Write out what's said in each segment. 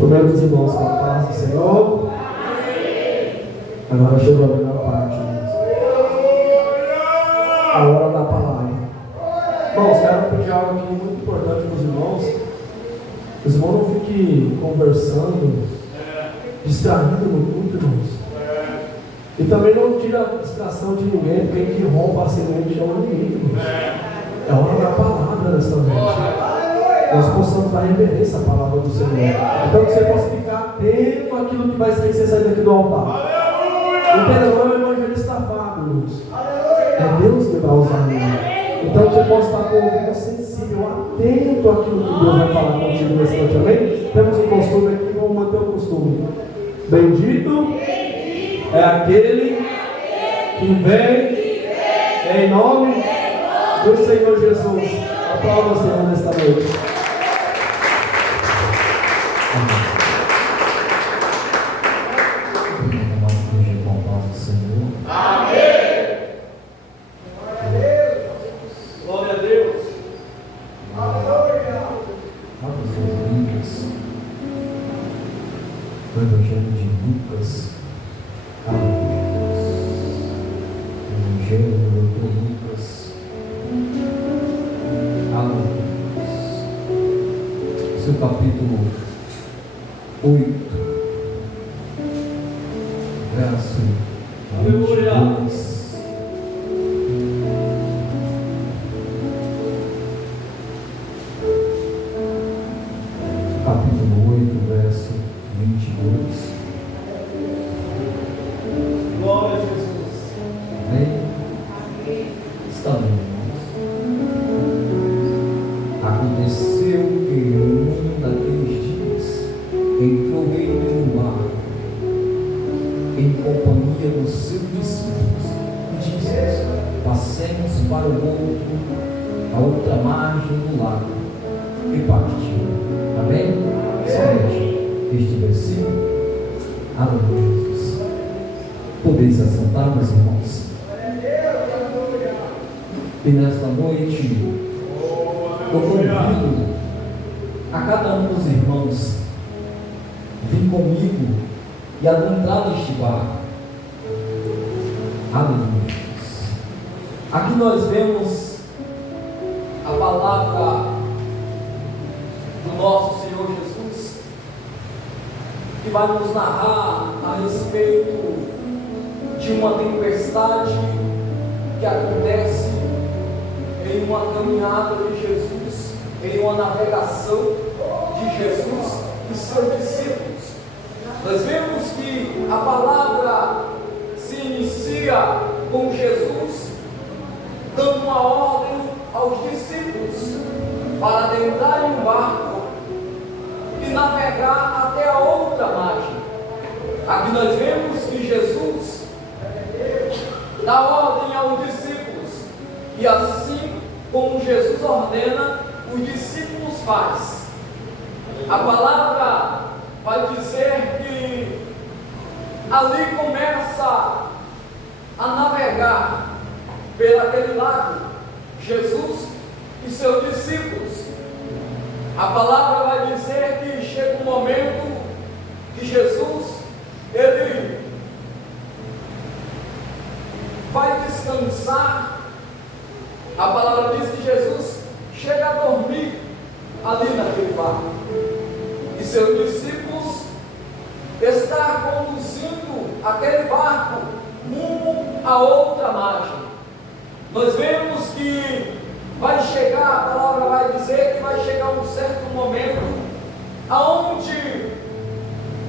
Primeiro os irmãos com a paz do Senhor. Agora chegou a melhor parte. A hora da palavra. Irmãos, quero pedir algo aqui muito importante para os irmãos. Os irmãos não fiquem conversando, distraídos no culto, irmãos. E também não tira a distração de ninguém, porque quem rouba a semente é o inimigo. É hora da palavra nesta noite. Nós possamos dar reverência à palavra do Senhor. Então que você possa ficar atento àquilo que vai sair daqui do altar. Entenda, não é o evangelista Fábio, irmãos. É Deus que vai usar ele. Então que você possa estar com o ouvido sensível, atento àquilo que Deus vai falar contigo nesse noite, amém? Temos um costume aqui, vamos manter o costume. Bendito é aquele que vem em nome do Senhor Jesus. Aplauda o Senhor nesta noite. Capítulo 8, verso 22. Capítulo 8, verso 22. Glória a Jesus. Amém? Está bem, irmãos. Aconteceu que daqueles dias entrou ele no mar em companhia dos seus discípulos e disse: passemos para o outro, a outra margem do lago, e partiu. Amém? Somente este versículo. Aleluia, Jesus. Podeis assentar, meus irmãos. E nesta noite eu convido a cada um dos irmãos vir comigo e adentrar neste barco. Aleluia. Aqui nós vemos a palavra do nosso Senhor Jesus, que vai nos narrar a respeito de uma tempestade que acontece em uma caminhada de Jesus, em uma navegação de Jesus e seus discípulos. Nós vemos que a palavra se inicia com Jesus dando uma ordem aos discípulos para adentrar em um barco e navegar até a outra margem. Aqui nós vemos que Jesus dá ordem aos discípulos, e assim como Jesus ordena, os discípulos fazem. A palavra vai dizer que ali começa a navegar pelaquele lago Jesus e seus discípulos. A palavra vai dizer que chega um momento que Jesus, ele vai descansar. A palavra diz que Jesus chega a dormir ali naquele barco, e seus discípulos estão conduzindo aquele barco rumo a outra margem. Nós vemos que vai chegar, a palavra vai dizer que vai chegar um certo momento aonde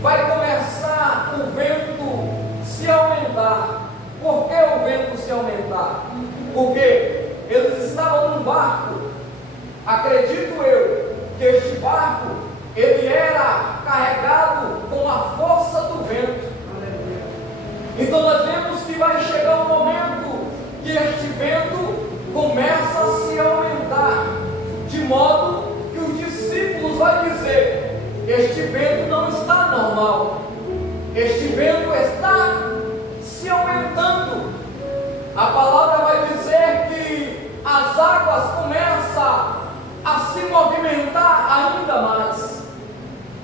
vai começar o vento se aumentar. Por que o vento se aumentar? Porque eles estavam num barco. Acredito eu que este barco ele era carregado com a força do vento. Então nós vemos que vai chegar um momento que este vento começa a se aumentar, de modo que os discípulos vão dizer: este vento não está normal, este vento está se aumentando. A palavra vai dizer que as águas começam a se movimentar ainda mais.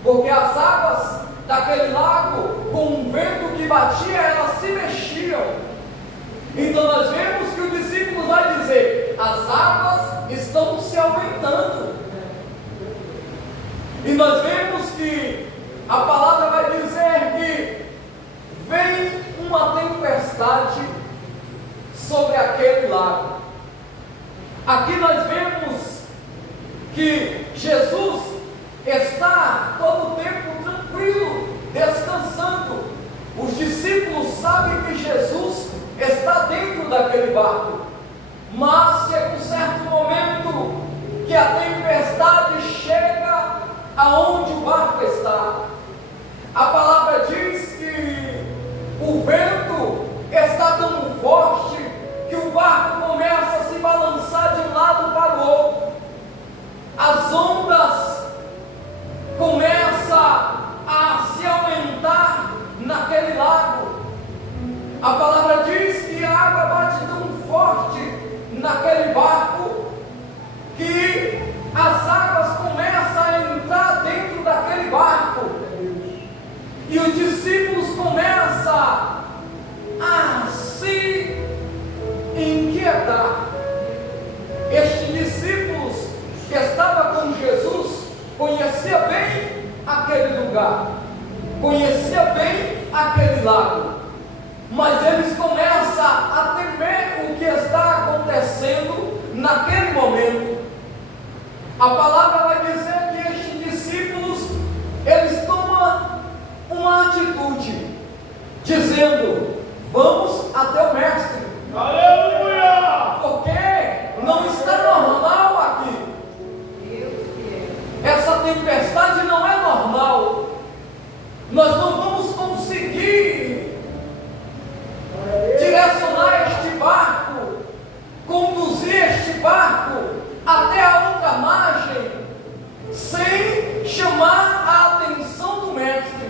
porque as águas daquele lago, com um vento que batia, elas se mexiam. Então nós vemos que o discípulo vai dizer: as águas estão se aumentando. E nós vemos que a palavra vai dizer que vem uma tempestade sobre aquele lago. Aqui nós vemos que Jesus está todo o tempo tranquilo, descansando. Os discípulos sabem que Jesus está dentro daquele barco, mas chega um certo momento que a tempestade chega aonde o barco está. A palavra diz que o vento está tão forte que o barco começa a se balançar de um lado para o outro. As ondas começam a se aumentar naquele lago. A palavra diz que a água bate tão forte naquele barco que as águas começam a entrar dentro daquele barco. E os discípulos começam a se inquietar. Estes discípulos que estavam com Jesus conhecia bem aquele lugar, conhecia bem aquele lago, mas eles começam a temer o que está acontecendo naquele momento. A palavra vai dizer que estes discípulos, eles tomam uma atitude, dizendo: vamos até o mestre. Aleluia! Porque não está normal aqui. Essa tempestade não é normal. Nós não vamos conseguir direcionar este barco, conduzir este barco até a outra margem, sem chamar a atenção do mestre.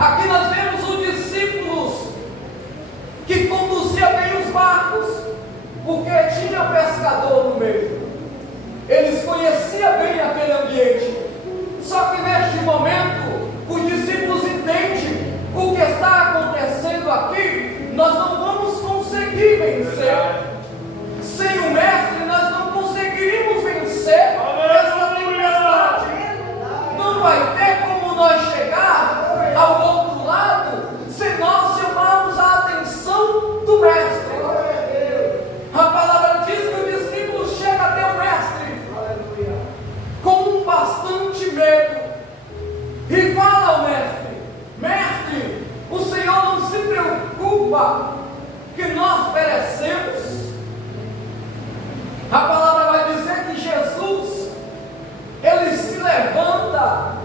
Aqui nós vemos os discípulos que conduzia bem os barcos, porque tinha pescador no meio. Eles conheciam bem aquele ambiente. Só que neste momento, os discípulos entendem o que está acontecendo aqui. Nós não vamos conseguir vencer. Sem o mestre, nós não conseguiríamos vencer essa tempestade. Não vai ter como nós chegar ao outro lado se nós chamarmos a atenção do mestre. A palavra diz que o discípulo chega até o mestre com bastante medo e fala ao mestre: mestre, o Senhor não se preocupa que nós perecemos? A palavra vai dizer que Jesus, ele se levanta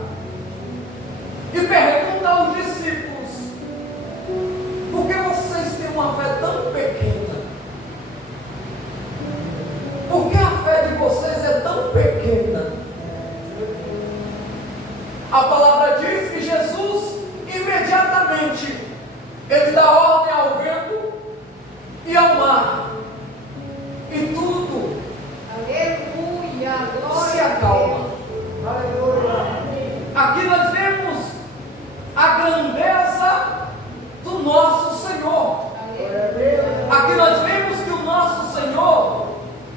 e pergunta aos discípulos: por que vocês têm uma fé tão pequena? Por que a fé de vocês é tão pequena? A palavra diz que Jesus, imediatamente, ele dá ordem ao vento e ao mar, e tudo se acalma. Aqui nós vemos a grandeza do nosso Senhor. Aqui nós vemos que o nosso Senhor,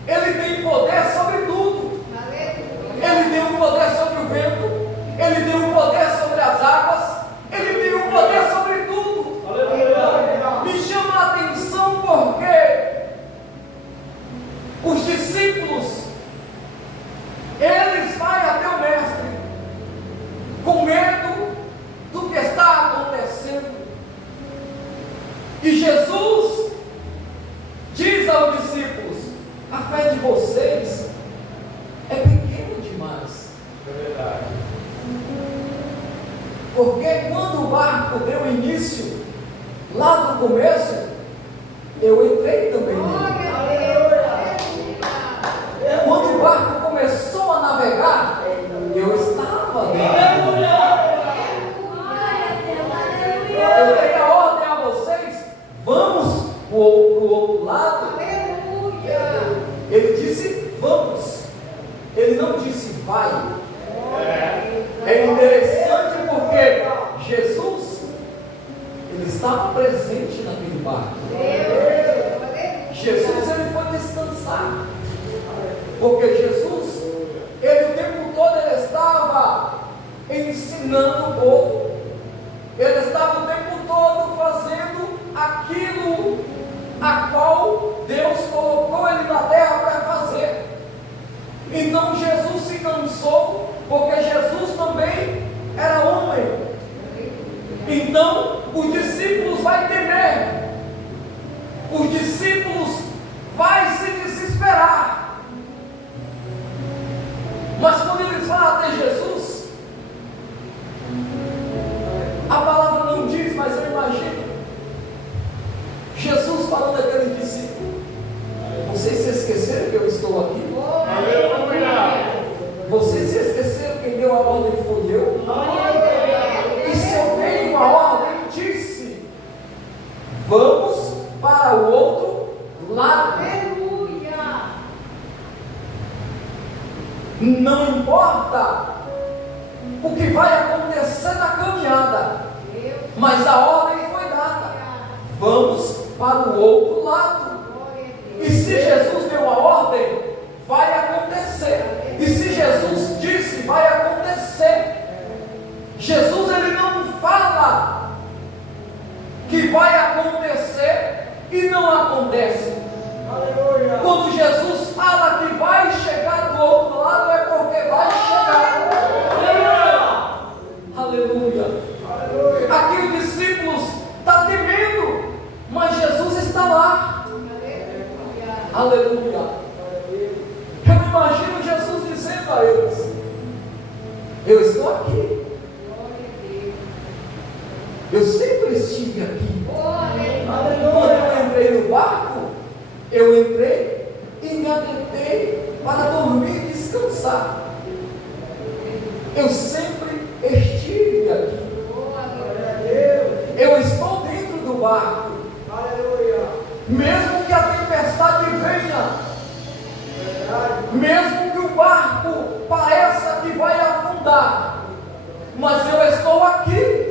ele tem poder sobre tudo. Ele tem o poder sobre o vento, ele tem o poder sobre as águas, ele tem o poder sobre tudo. Me chama a atenção porque os discípulos, eles vão até o mestre com medo do que está acontecendo. E Jesus diz aos discípulos: a fé de vocês é pequena demais. É verdade. Porque quando o barco deu início, lá no começo, eu entrei também nele. Quando o barco começou a navegar, eu estava dentro. Eu dei a ordem a vocês: vamos para o outro lado. Ele disse: vamos. Ele não disse: vai. Ele ensinando o povo. Ele estava o tempo todo fazendo aquilo a qual Deus colocou ele na terra para fazer. Então Jesus se cansou, porque Jesus também era homem. Então os discípulos vão temer, os discípulos vão se desesperar. Mas quando eles vão até Jesus, a palavra não diz, mas eu imagino Jesus falando àquele discípulo: vocês se esqueceram que eu estou aqui? Vocês se esqueceram que quem deu a ordem foi eu? E se eu dei uma ordem, disse: vamos para o outro lado. Não importa o que vai acontecer na caminhada, mas a ordem foi dada: vamos para o outro lado. E se Jesus deu a ordem, vai acontecer. E se Jesus disse, vai acontecer. Jesus, ele não fala que vai acontecer e não acontece. Aleluia. Quando Jesus fala que vai chegar do outro lado, é porque vai chegar. Aleluia. Aleluia. Aqui os discípulos estão temendo, mas Jesus está lá. Aleluia. Eu imagino Jesus dizendo a eles: eu estou aqui. Eu sempre estive aqui. Quando eu entrei no barco, eu entrei e me atentei para dormir e descansar. Eu sempre estive aqui. Eu estou dentro do barco. Mesmo que a tempestade venha, mesmo que o barco pareça que vai afundar, mas eu estou aqui.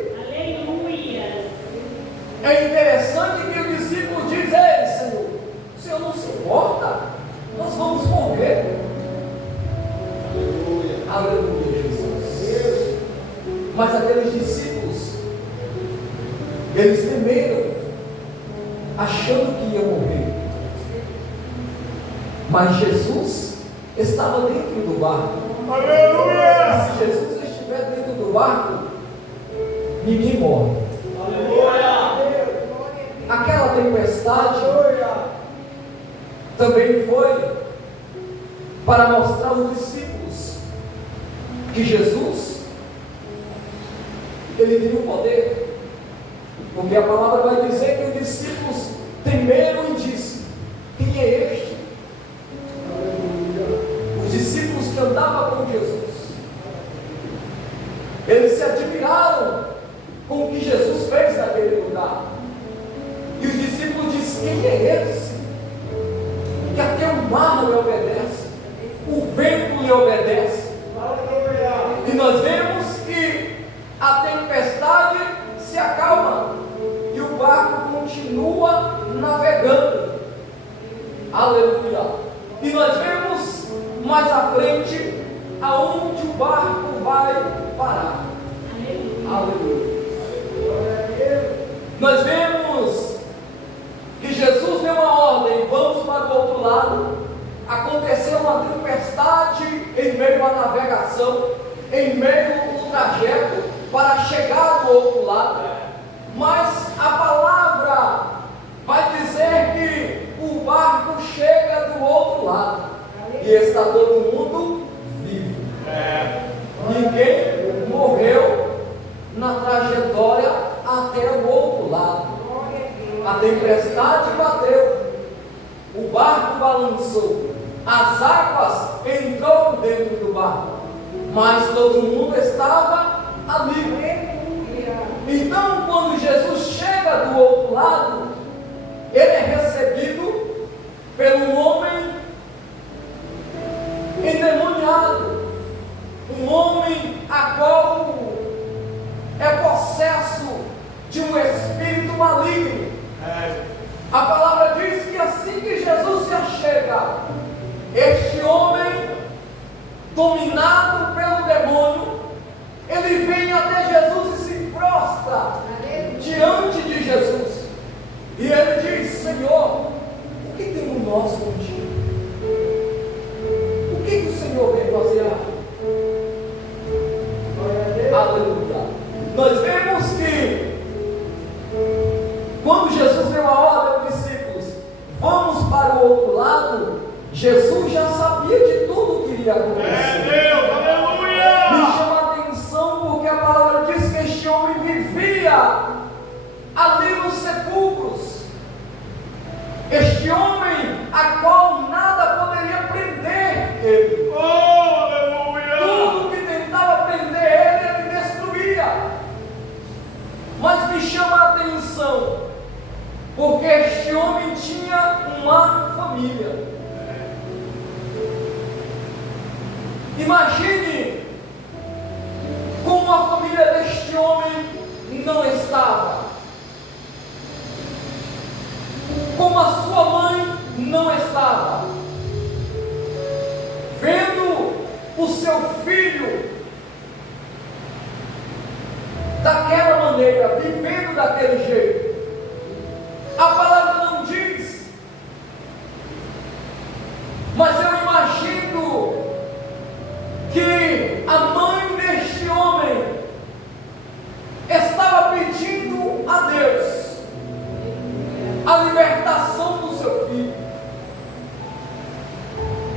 É interessante que o discípulo diz: ei, Senhor, o Senhor não se importa? Nós vamos morrer. Aleluia. Aleluia, Jesus. Mas aqueles discípulos, eles temeram, achando que ia morrer. Mas Jesus estava dentro do barco. Aleluia. E se Jesus estiver dentro do barco, ninguém morre. Aleluia. Aquela tempestade também foi para mostrar aos discípulos que Jesus, ele tem o poder. Porque a palavra vai dizer que os discípulos temeram e disse: quem é este? Os discípulos que andavam com Jesus, eles se admiraram com o que Jesus fez naquele lugar. E os discípulos disseram: quem é esse? Que até o mar lhe obedece, o vento lhe obedece. E nós vemos que a tempestade se acalma e o barco continua navegando. Aleluia. E nós vemos mais à frente aonde o barco vai parar. Aleluia. Nós vemos que Jesus deu uma ordem: vamos para o outro lado. Aconteceu uma tempestade em meio à navegação, em meio ao trajeto para chegar do outro lado. Mas a palavra vai dizer que o barco chega do outro lado e está todo mundo vivo. Ninguém morreu na trajetória até o outro lado. A tempestade bateu, o barco balançou, as águas entrou dentro do barco, mas todo mundo estava ali. Então, quando Jesus chega do outro lado, ele é recebido pelo homem endemoniado, um homem a qual é possesso de um espírito maligno. A palavra diz que assim que Jesus se achega, este homem, dominado pelo demônio, ele ele vem até Jesus e se prostra diante de Jesus. E ele diz: Senhor, o que temos nós contigo? O que o Senhor vem fazer aqui? Aleluia. Nós vemos que quando Jesus deu a ordem aos discípulos, vamos para o outro lado, Jesus já sabia de tudo que iria acontecer. Deus, aleluia! Me chama a atenção porque a palavra diz que este homem vivia ali nos sepulcros. Este homem a qual nada poderia prender ele. Oh, aleluia! Tudo que tentava prender ele destruía. Mas me chama a atenção porque este homem tinha uma família. Imagine como a família deste homem não estava, como a sua mãe não estava, vendo o seu filho daquela maneira, vivendo daquele jeito. A palavra não diz, mas eu imagino que a mãe deste homem estava pedindo a Deus a libertação do seu filho.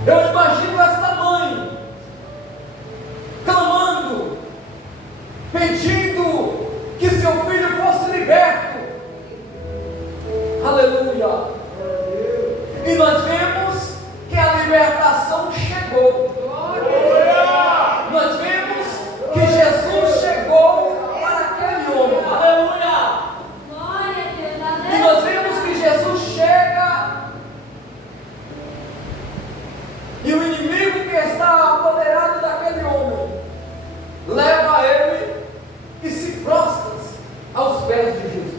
Eu imagino esta mãe clamando, pedindo que seu filho fosse liberto. Aleluia. E nós vemos que a libertação chegou. Nós vemos que Jesus chegou para aquele homem. Aleluia! E nós vemos que Jesus chega e o inimigo que está apoderado daquele homem leva ele e se prostra aos pés de Jesus.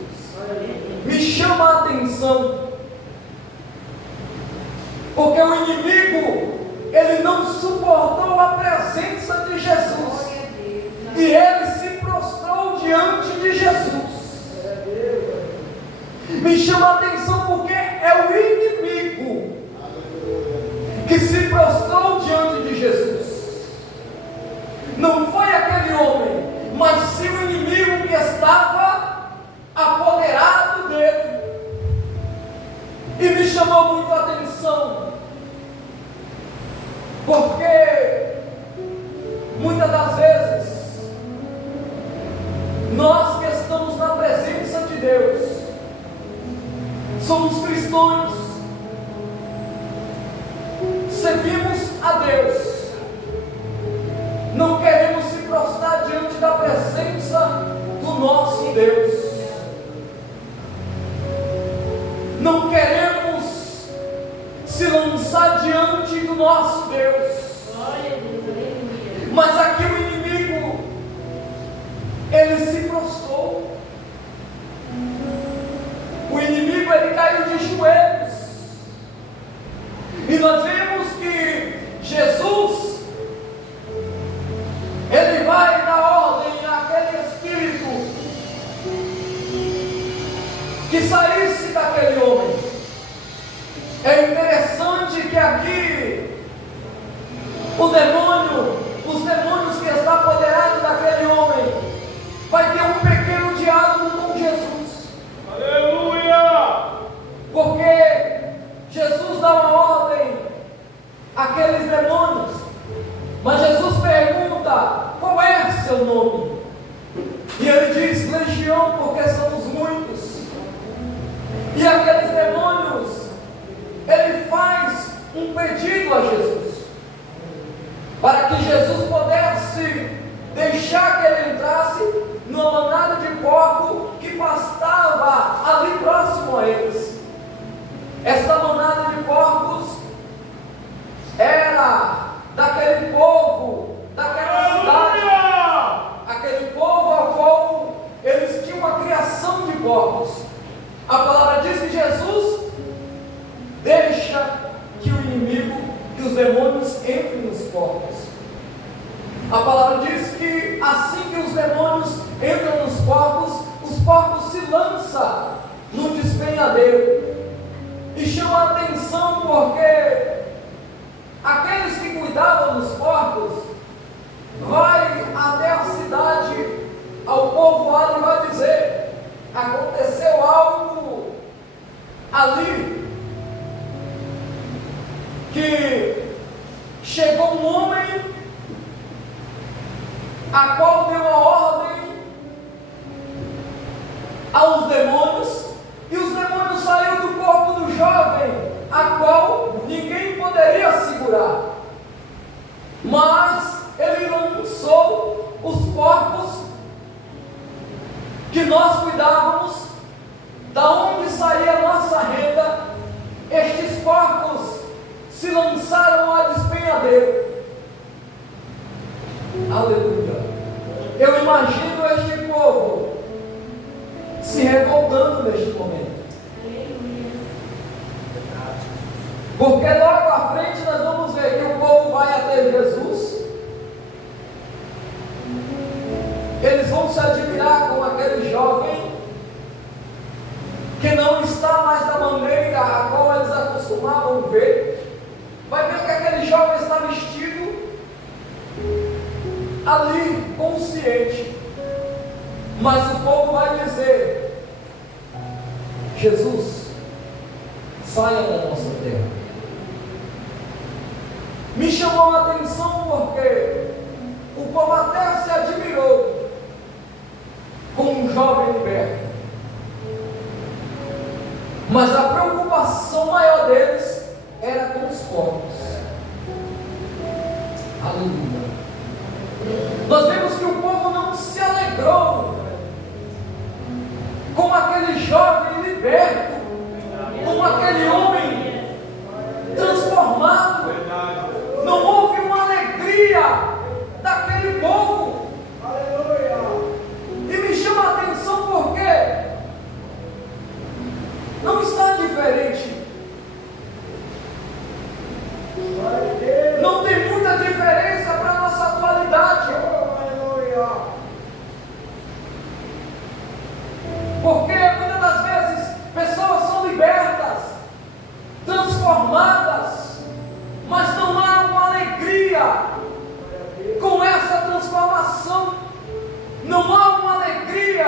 Me chama a atenção porque o inimigo ele não suportou a presença de Jesus e ele se prostrou diante de Jesus. Me chama a atenção porque é o inimigo que se prostrou diante de Jesus. Não foi aquele homem, mas sim o inimigo que estava apoderado dele. E me chamou muito a atenção porque muitas das vezes nós que estamos na presença de Deus, somos cristãos, servimos a Deus, não queremos se prostrar diante da presença do nosso Deus, não queremos se lançar diante do nosso Deus. Mas aqui o inimigo, ele se prostrou. O inimigo, ele caiu de joelhos. E nós vemos que Jesus, ele vai dar ordem àquele espírito que saísse daquele homem. É interessante que aqui os demônios que estão apoderados daquele homem, vai ter um pequeno diálogo com Jesus. Aleluia! Porque Jesus dá uma ordem àqueles demônios, mas Jesus pergunta: qual é seu nome? E ele diz: Legião, porque somos muitos. E aqueles demônios, ele faz um pedido a Jesus, para que Jesus pudesse deixar que ele entrasse numa manada de porco que pastava ali próximo a eles. Essa manada de porcos era daquele povo, daquela cidade, aquele povo ao qual eles tinham uma criação de porcos. A palavra diz que Jesus deixa que o inimigo e os demônios entrem nos porcos. A palavra diz que assim que os demônios entram nos porcos, os porcos se lançam no despenhadeiro. E chama a atenção porque aqueles que cuidavam dos porcos vai até a cidade, ao povoado, e vai dizer: aconteceu algo ali, que chegou um homem a qual deu a ordem aos demônios, e os demônios saíram do corpo do jovem, a qual ninguém poderia segurar, mas ele lançou os porcos que nós cuidávamos, da onde saía a nossa renda. Estes porcos se lançaram a despenhadeiro. Aleluia. Eu imagino este povo se revoltando neste momento, porque logo à frente nós vamos ver que o povo vai até Jesus. Eles vão se admirar com aquele jovem que não está mais da maneira a qual eles acostumavam ver. Vai ver que aquele jovem está vestido ali, consciente. Mas o povo vai dizer: Jesus, saia da nossa terra. Me chamou a atenção porque o povo até se admirou com um jovem liberto, mas a preocupação maior deles era com os porcos. Aleluia. Nós vemos que o povo não se alegrou com aquele jovem liberto, com aquele homem transformado. Não houve uma alegria daquele povo. E me chama a atenção porque não está diferente. Não tem muita diferença para a nossa atualidade. Porque muitas das vezes pessoas são libertas, transformadas, mas não há uma alegria com essa transformação. Não há uma alegria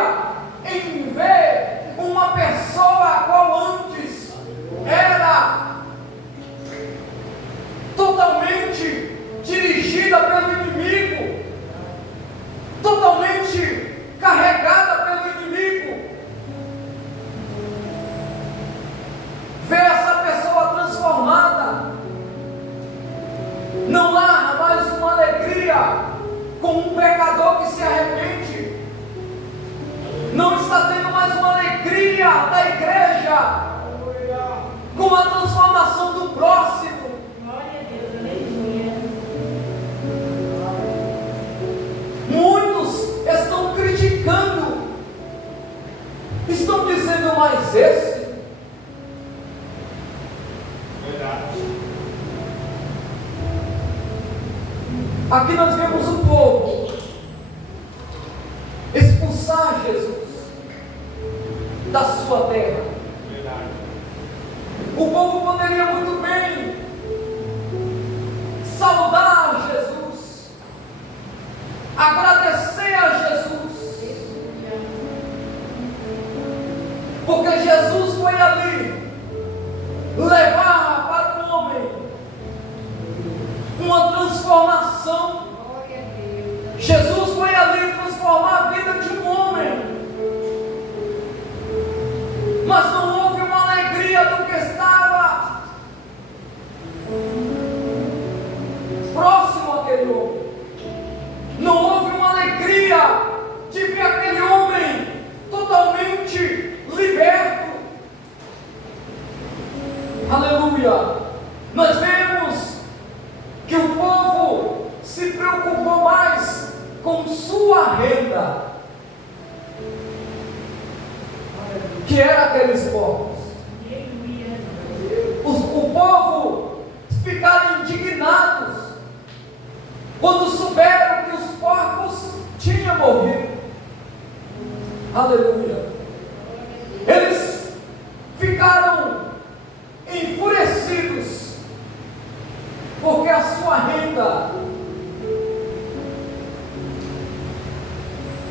em ver uma pessoa a qual antes era totalmente dirigida pelo inimigo, totalmente carregada pelo inimigo. Ver essa pessoa transformada, não há mais uma alegria com um pecador que se arrepende. Não está tendo mais uma alegria da igreja com a transformação do próximo. Muitos estão criticando, estão dizendo: mas esse aqui nós vemos o povo expulsar Jesus da sua terra. O povo poderia muito bem saudar Jesus, agradecer a Jesus, porque Jesus foi ali levar para o homem uma transformação. Jesus foi ali transformar a vida de um homem, mas não houve uma alegria do que estava próximo àquele homem. Não houve uma alegria de ver aquele homem totalmente liberto. Aleluia. Nós vemos que o povo se preocupou mais com sua renda, que era aqueles porcos. O povo ficaram indignados quando souberam que os porcos tinham morrido. Aleluia. Eles ficaram enfurecidos, porque a sua renda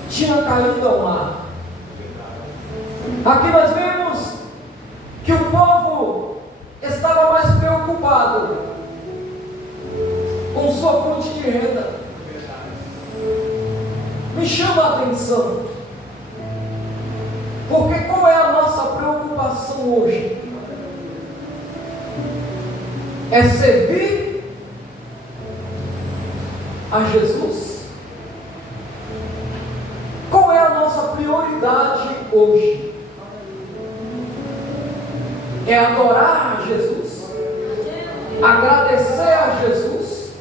tinha caído ao mar. Aqui nós vemos que o povo estava mais preocupado com sua fonte de renda. Me chama a atenção, porque qual é a nossa preocupação hoje? É servir a Jesus? Qual é a nossa prioridade hoje? É adorar a Jesus? Agradecer a Jesus?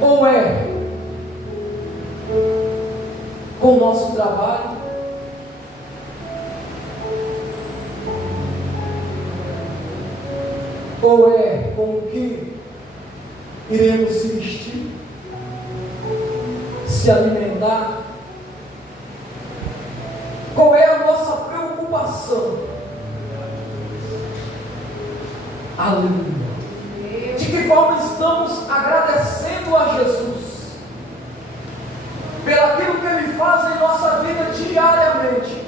Ou é com o nosso trabalho? Ou é com o que iremos se vestir, se alimentar? Qual é a nossa preocupação? Aleluia. De que forma estamos agradecendo a Jesus pelo aquilo que Ele faz em nossa vida diariamente?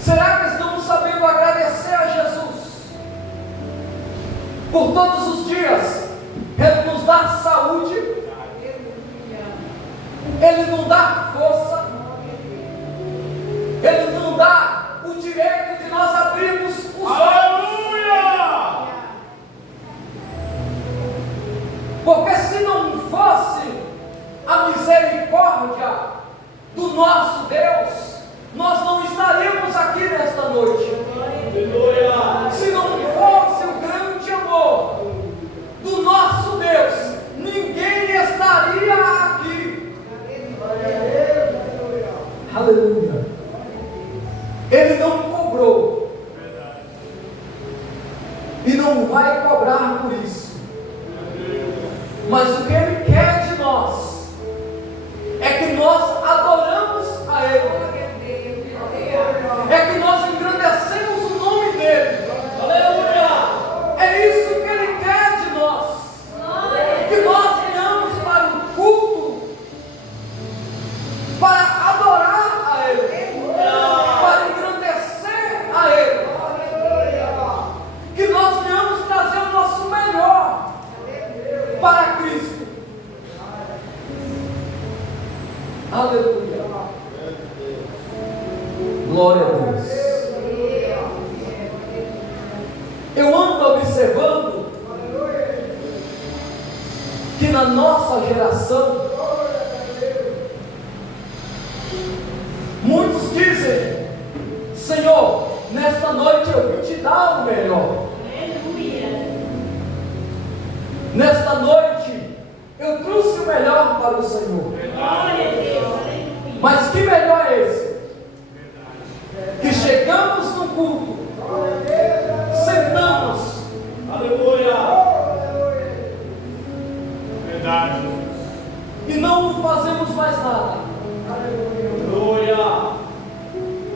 Será que estamos sabendo agradecer a Jesus por todos os dias Ele nos dá saúde, Ele nos dá força, Ele nos dá o direito de nós abrirmos os olhos? Aleluia! Porque se não fosse a misericórdia do nosso Deus, nós não estaríamos aqui nesta noite. Aleluia! Se não fosse o grande amor do nosso Deus, ninguém estaria aqui. Aleluia. Ele não cobrou e não vai cobrar por isso. Mas o que Ele quer de nós é que nós adoramos a Ele, é que nós engrandecemos o nome dEle. Aleluia! É isso que Ele quer de nós, que nós venhamos para o culto para adorar a Ele, para engrandecer a Ele, que nós venhamos trazer o nosso melhor para Cristo. Aleluia. Glória a Deus. Eu ando observando que na nossa geração muitos dizem: Senhor, nesta noite eu vim te dar o melhor. Nesta noite eu trouxe o melhor para o Senhor. Mas que melhor é esse? Que chegamos no culto, sentamos, Aleluia! Verdade. e não fazemos mais nada. Aleluia!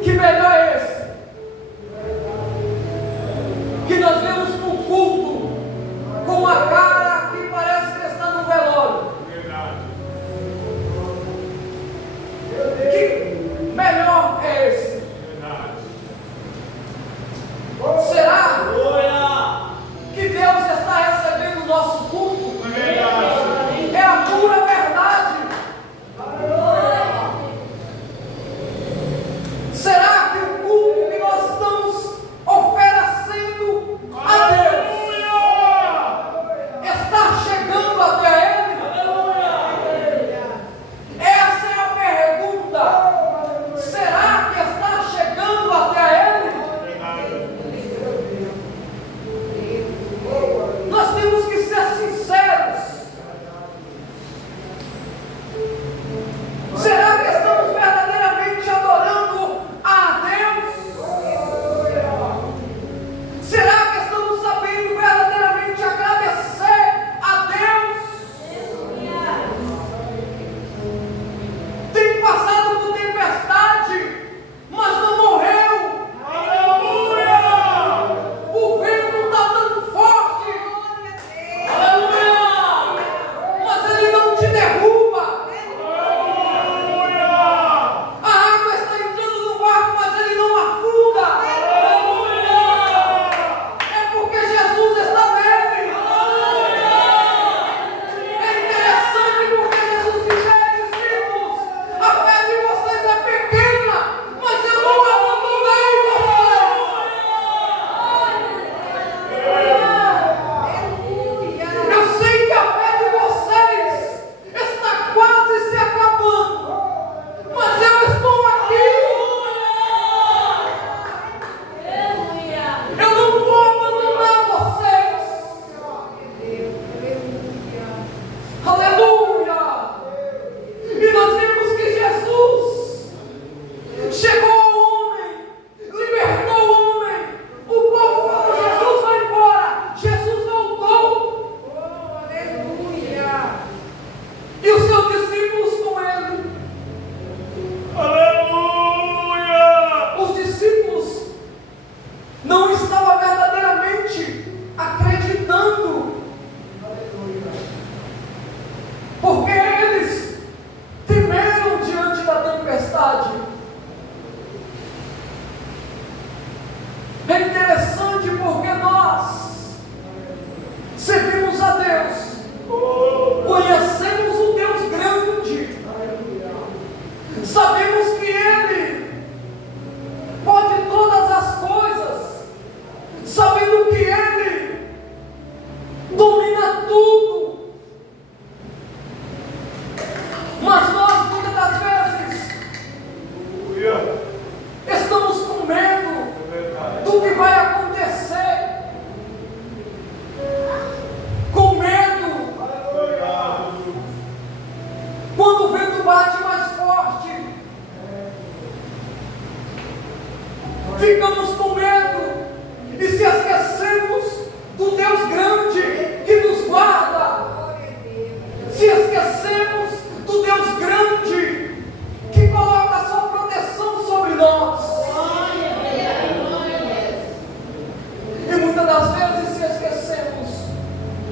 Que melhor é esse? Que nós vemos no culto com a cara que parece que está no velório. Verdade. Que melhor é esse? Verdade. Será Aleluia! que Deus está recebendo o nosso culto? Verdade. É a pura verdade.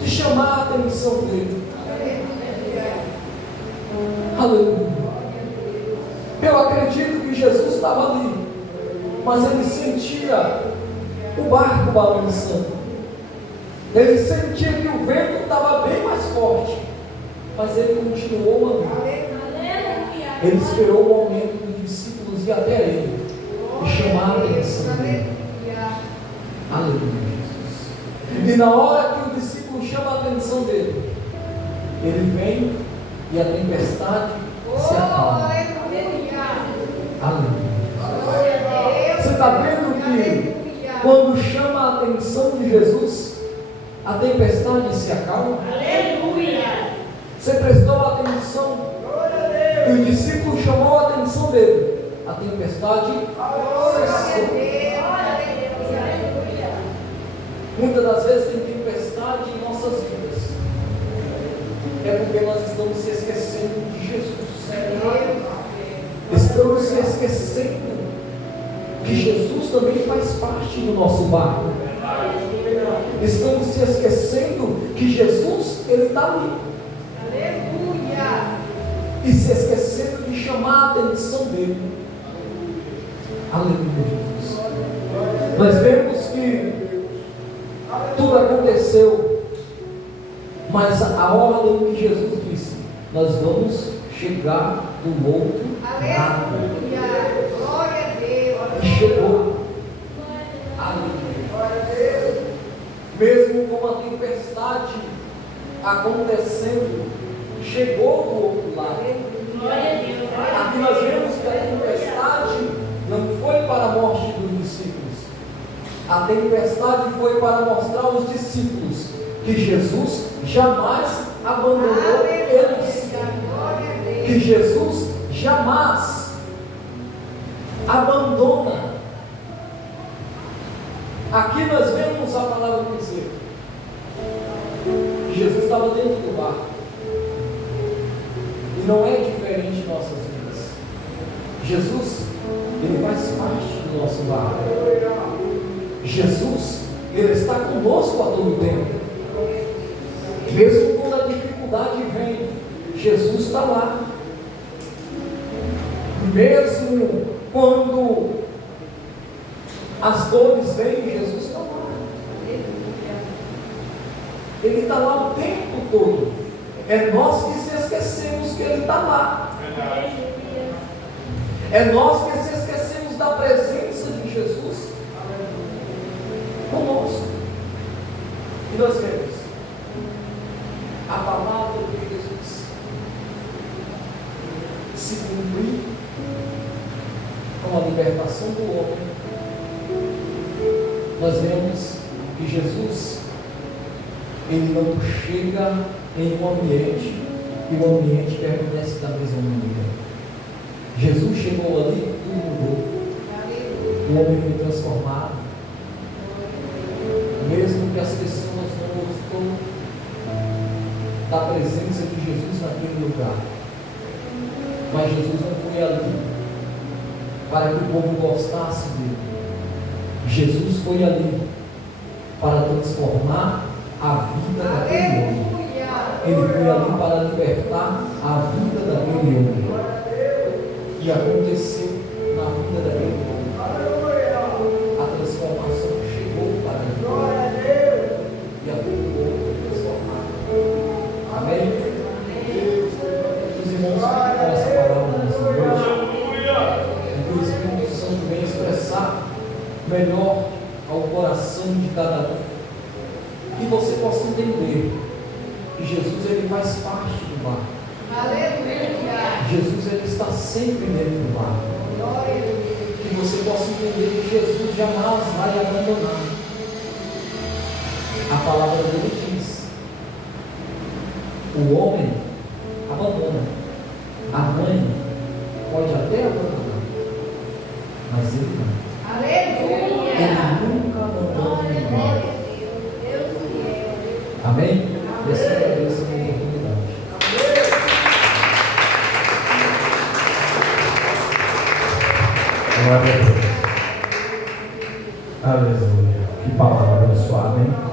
de chamar a atenção dele. Aleluia. Eu acredito que Jesus estava ali, mas ele sentia o barco balançando. Ele sentia que o vento estava bem mais forte, mas ele continuou ali. Ele esperou o momento dos discípulos ir até ele e chamar a atenção dele. Aleluia, Jesus. E na hora que o discípulo chama a atenção dele, ele vem e a tempestade se acalma. Aleluia. Você está vendo que quando chama a atenção de Jesus, a tempestade se acalma? Aleluia. Você prestou atenção? E o discípulo chamou a atenção dele. A tempestade cessou. Muitas das vezes tem tempestade em nossas vidas. É porque nós estamos se esquecendo de Jesus. Estamos se esquecendo que Jesus também faz parte do nosso barco. Estamos se esquecendo que Jesus, Ele está ali. Aleluia. E se esquecendo de chamar a atenção dele. Aleluia, Jesus. Nós vemos que tudo aconteceu, mas a ordem que Jesus disse: nós vamos chegar do outro lado. Glória a Deus. E chegou. Aleluia. Mesmo com a tempestade acontecendo, chegou do outro lado. Glória a Deus. Aqui nós vemos que a tempestade não foi para a morte dos discípulos. A tempestade foi para mostrar aos discípulos que Jesus jamais abandonou eles. Que Jesus jamais abandona. Aqui nós vemos a palavra dizer: Jesus estava dentro do barco. E não é diferente em nossas vidas. Jesus, Ele faz parte do nosso barco. Jesus, Ele está conosco a todo tempo. Mesmo quando a dificuldade vem, Jesus está lá. Mesmo quando as dores vêm, Jesus está lá. Ele está lá o tempo todo. É nós que se esquecemos que Ele está lá. É nós que se esquecemos da presença de Jesus conosco. E nós vemos a palavra de Jesus se cumprir com a libertação do homem. Nós vemos que Jesus, Ele não chega em um ambiente e o ambiente permanece da mesma maneira. Jesus chegou ali, tudo mudou. O homem foi transformado. Mesmo que as pessoas não gostou da presença de Jesus naquele lugar, mas Jesus não foi ali para que o povo gostasse dele. Jesus foi ali para transformar a vida daquele homem. Ele foi ali para libertar a vida daquele homem. E aconteceu na vida daquele homem. A transformação chegou para ele. E a vida do homem foi transformada. Amém? Os irmãos que essa palavra nessa noite, e o Espírito Santo vem expressar melhor ao coração de cada um, que você possa entender que Jesus, Ele faz parte do barco. Aleluia. Jesus, Ele está sempre dentro do barco. Que você possa entender que Jesus jamais vai abandonar. A palavra dele diz: o homem abandona, a mãe pode até abandonar, mas ele não. Aleluia. Ele nunca abandona ninguém. Amém? Essa é a bênção da oportunidade. Glória a Deus. Aleluia. Que palavra abençoada, hein?